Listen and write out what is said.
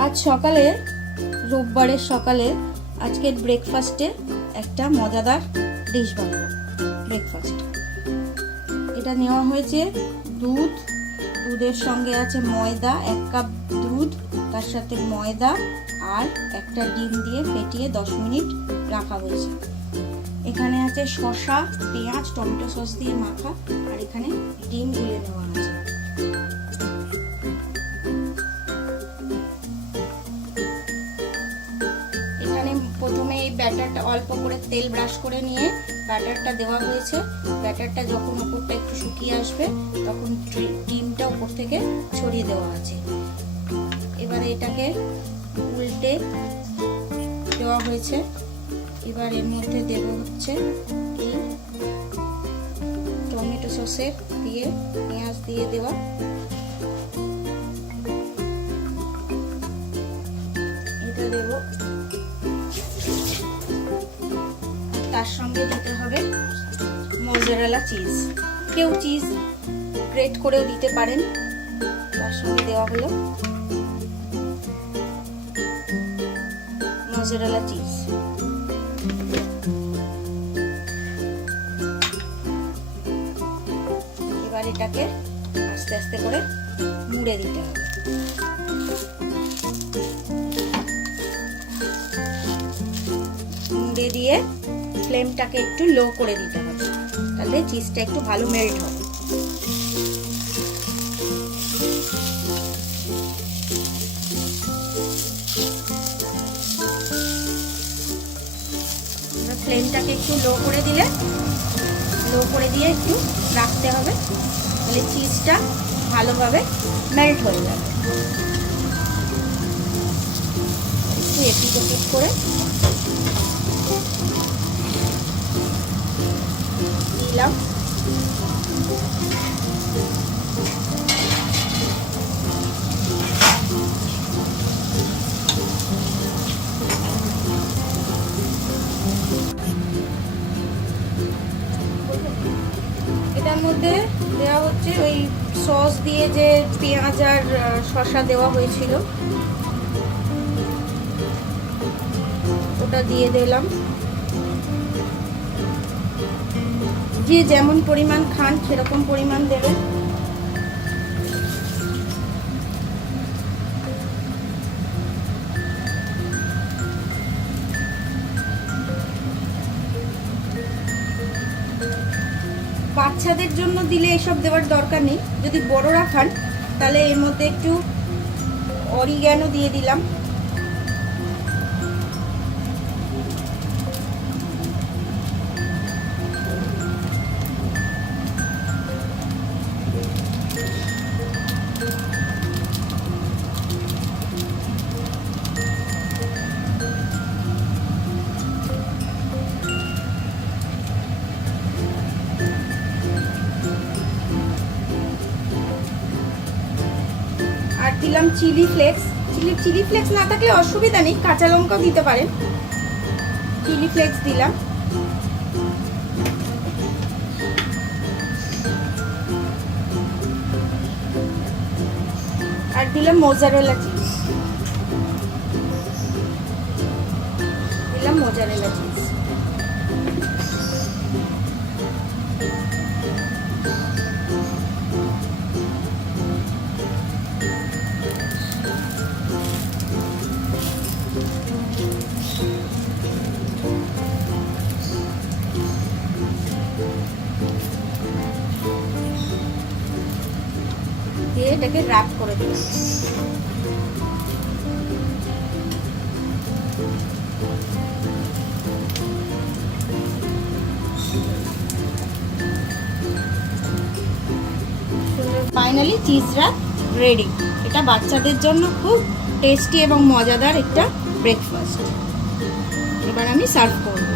আজ সকালে, রোববারের সকালে আজকের ব্রেকফাস্টে একটা মজাদার ডিশ বানাবো। ব্রেকফাস্ট এটা নেওয়া হয়েছে দুধের সঙ্গে আছে ময়দা, 1 কাপ দুধ, তার সাথে ময়দা আর একটা ডিম দিয়ে ফেটিয়ে 10 মিনিট রাখা হয়েছে। এখানে আছে শসা, পেঁয়াজ, টমেটো সস দিয়ে মাখা, আর এখানে ডিম গুলে নেওয়া আছে। প্রথমে এই ব্যাটারটা অল্প করে তেল ব্রাশ করে নিয়ে ব্যাটারটা দেওয়া হয়েছে। ব্যাটারটা যখন উপরটা একটু শুকিয়ে আসবে তখন ডিমটা উপর থেকে ছড়িয়ে দেওয়া আছে। এবারে এটাকে উল্টে দেওয়া হয়েছে। এবার এর মধ্যে দেব হচ্ছে এই টমেটো সসের দিয়ে পেঁয়াজ দিয়ে দেওয়া, এটা দেব। তার সঙ্গে দিতে হবে মোজারেলা চিজ। কেউ চিজ গ্রেট করেও দিতে পারেন। তার সঙ্গে দেওয়া হলো মোজারেলা চিজ। এবার এটাকে আস্তে আস্তে করে মুড়ে দিতে হবে। মুড়ে দিয়ে ফ্লেমটাকে একটু লো করে দিতে হবে, তাহলে চিজটা একটু ভালো মেল্ট হবে। ফ্লেমটাকে একটু লো করে দিয়ে একটু রাখতে হবে, তাহলে চিজটা ভালোভাবে মেল্ট হয়ে যাবে। একটু এপিট ওপিট করে দিলাম। এটার মধ্যে দেওয়া হচ্ছে ওই সস দিয়ে যে পেঁয়াজ আর শসা দেওয়া হয়েছিল, ওটা দিয়ে দিলাম। যে যেমন পরিমাণ খান সেরকম পরিমাণ দেবেন। বাচ্চাদের জন্য দিলে এসব দেওয়ার দরকার নেই। যদি বড়রা খান তাহলে এর মধ্যে একটু অরিগ্যানো দিয়ে দিলাম। আর দিলাম চিলি ফ্লেক্স। চিলি ফ্লেক্স না থাকলে অসুবিধা নেই, কাঁচা লঙ্কাও দিতে পারেন। চিলি ফ্লেক্স দিলাম। আর দিলাম মোজারেলা চিজ। দিয়ে এটাকে র‍্যাপ করে দিলাম। Finally cheese wrap ready. এটা বাচ্চাদের জন্য খুব টেস্টি এবং মজাদার একটা ব্রেকফাস্ট। এবার আমি সার্ভ করব।